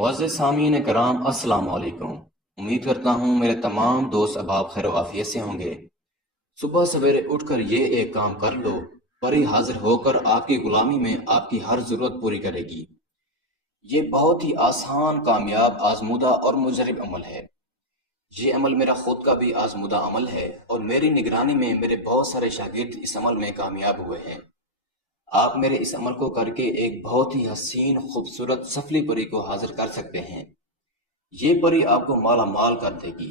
मुअज़्ज़िज़ सामीन कराम, अस्सलाम वालेकुम। उम्मीद करता हूँ मेरे तमाम दोस्त अहबाब खैर आफियत से होंगे। सुबह सवेरे उठकर ये एक काम कर लो, परी हाजिर होकर आपकी गुलामी में आपकी हर ज़रूरत पूरी करेगी। ये बहुत ही आसान, कामयाब, आजमूदा और मुजरब अमल है। ये अमल मेरा खुद का भी आजमूदा अमल है और मेरी निगरानी में मेरे बहुत सारे शागिर्द इस अमल में कामयाब हुए हैं। आप मेरे इस अमल को करके एक बहुत ही हसीन, खूबसूरत सफली परी को हाजिर कर सकते हैं। ये परी आपको माला माल कर देगी।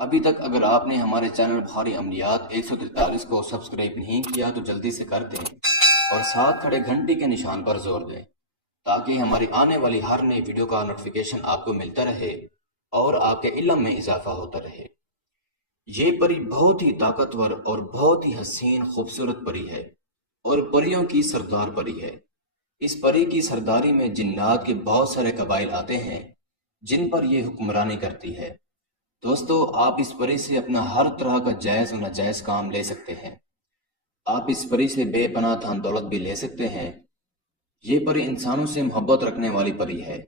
अभी तक अगर आपने हमारे चैनल बुखारी अमलियात 143 को सब्सक्राइब नहीं किया तो जल्दी से कर दें और साथ खड़े घंटी के निशान पर जोर दें ताकि हमारी आने वाली हर नई वीडियो का नोटिफिकेशन आपको मिलता रहे और आपके इल्म में इजाफा होता रहे। ये परी बहुत ही ताकतवर और बहुत ही हसीन, खूबसूरत परी है और परियों की सरदार परी है। इस परी की सरदारी में जिन्नात के बहुत सारे कबाइल आते हैं जिन पर यह हुक्मरानी करती है। दोस्तों, आप इस परी से अपना हर तरह का जायज़ और नाजायज़ काम ले सकते हैं। आप इस परी से बेपनाह धन दौलत भी ले सकते हैं। ये परी इंसानों से मोहब्बत रखने वाली परी है।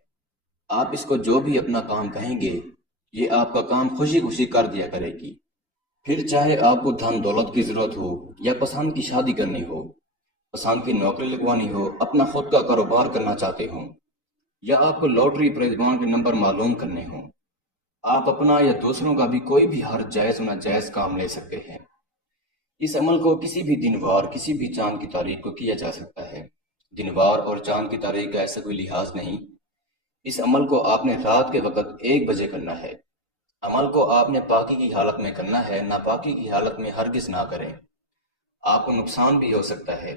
आप इसको जो भी अपना काम कहेंगे, ये आपका काम खुशी खुशी कर दिया करेगी। फिर चाहे आपको धन दौलत की ज़रूरत हो या पसंद की शादी करनी हो, पसंद की नौकरी लगवानी हो, अपना खुद का कारोबार करना चाहते हो या आपको लॉटरी परिजवान के नंबर मालूम करने हो, आप अपना या दूसरों का भी कोई भी हर जायज़ और नाजायज़ काम ले सकते हैं। इस अमल को किसी भी दिन वार, किसी भी चांद की तारीख को किया जा सकता है। दिन वार और चांद की तारीख का ऐसा कोई लिहाज नहीं। इस अमल को आपने रात के वक्त 1 बजे करना है। अमल को आपने पाकी की हालत में करना है, नापाकी की हालत में हरगिज़ ना करें। आपको नुकसान भी हो सकता है।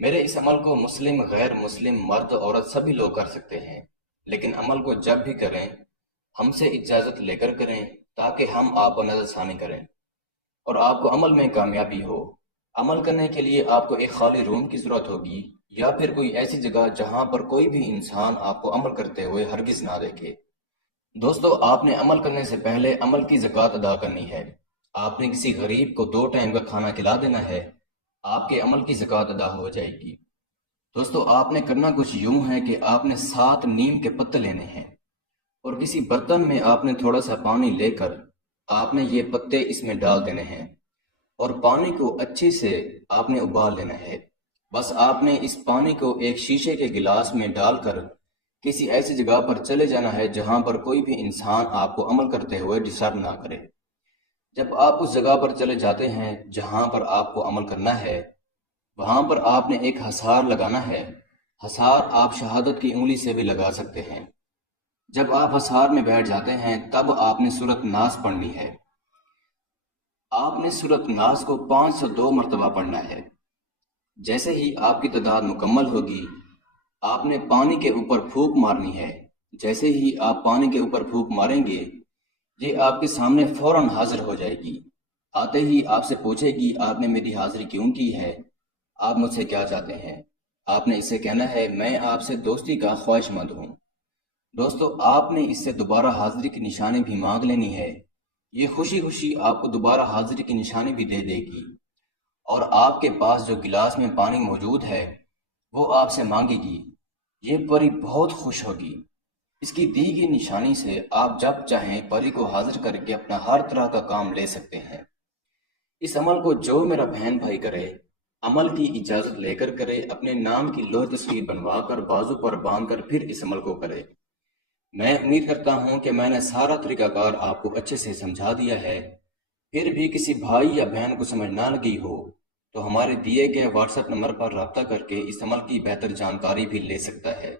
मेरे इस अमल को मुस्लिम, गैर मुस्लिम, मर्द, औरत सभी लोग कर सकते हैं, लेकिन अमल को जब भी करें हमसे इजाज़त लेकर करें ताकि हम आप पर नज़रसानी करें और आपको अमल में कामयाबी हो। अमल करने के लिए आपको एक खाली रूम की ज़रूरत होगी या फिर कोई ऐसी जगह जहां पर कोई भी इंसान आपको अमल करते हुए हरगिज़ ना देखे। दोस्तों, आपने अमल करने से पहले अमल की ज़कात अदा करनी है। आपने किसी गरीब को 2 टाइम का खाना खिला देना है, आपके अमल की ज़कात अदा हो जाएगी। दोस्तों, आपने करना कुछ यूं है कि आपने 7 नीम के पत्ते लेने हैं और किसी बर्तन में आपने थोड़ा सा पानी लेकर आपने ये पत्ते इसमें डाल देने हैं और पानी को अच्छे से आपने उबाल लेना है। बस आपने इस पानी को एक शीशे के गिलास में डालकर किसी ऐसी जगह पर चले जाना है जहां पर कोई भी इंसान आपको अमल करते हुए डिस्टर्ब ना करे। जब आप उस जगह पर चले जाते हैं जहां पर आपको अमल करना है, वहां पर आपने एक हसार लगाना है। हसार आप शहादत की उंगली से भी लगा सकते हैं। जब आप हसार में बैठ जाते हैं तब आपने सूरत नास पढ़नी है। आपने सूरत नास को 502 मरतबा पढ़ना है। जैसे ही आपकी तादाद मुकम्मल होगी आपने पानी के ऊपर फूंक मारनी है। जैसे ही आप पानी के ऊपर फूंक मारेंगे ये आपके सामने फौरन हाजिर हो जाएगी। आते ही आपसे पूछेगी आपने मेरी हाजिरी क्यों की है, आप मुझसे क्या चाहते हैं। आपने इससे कहना है मैं आपसे दोस्ती का ख्वाहिशमंद हूँ। दोस्तों, आपने इससे दोबारा हाजिरी की निशानी भी मांग लेनी है। ये खुशी खुशी आपको दोबारा हाजिरी की निशानी भी दे देगी और आपके पास जो गिलास में पानी मौजूद है वो आपसे मांगेगी। ये परी बहुत खुश होगी। इसकी दी गई निशानी से आप जब चाहें परी को हाजिर करके अपना हर तरह का काम ले सकते हैं। इस अमल को जो मेरा बहन भाई करे, अमल की इजाज़त लेकर करे, अपने नाम की लोह तस्वीर बनवा कर बाजू पर बांध कर फिर इस अमल को करे। मैं उम्मीद करता हूं कि मैंने सारा तरीकाकार आपको अच्छे से समझा दिया है। फिर भी किसी भाई या बहन को समझ ना लगी हो तो हमारे दिए गए व्हाट्सएप नंबर पर राब्ता करके इस अमल की बेहतर जानकारी भी ले सकता है।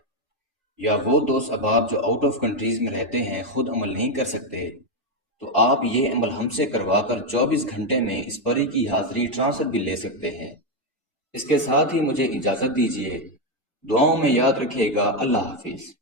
या वो दोस्त अहबाब जो आउट ऑफ कंट्रीज में रहते हैं, खुद अमल नहीं कर सकते, तो आप ये अमल हमसे करवाकर 24 घंटे में इस परी की हाजिरी ट्रांसफर भी ले सकते हैं। इसके साथ ही मुझे इजाज़त दीजिए। दुआओं में याद रखिएगा। अल्लाह हाफिज़।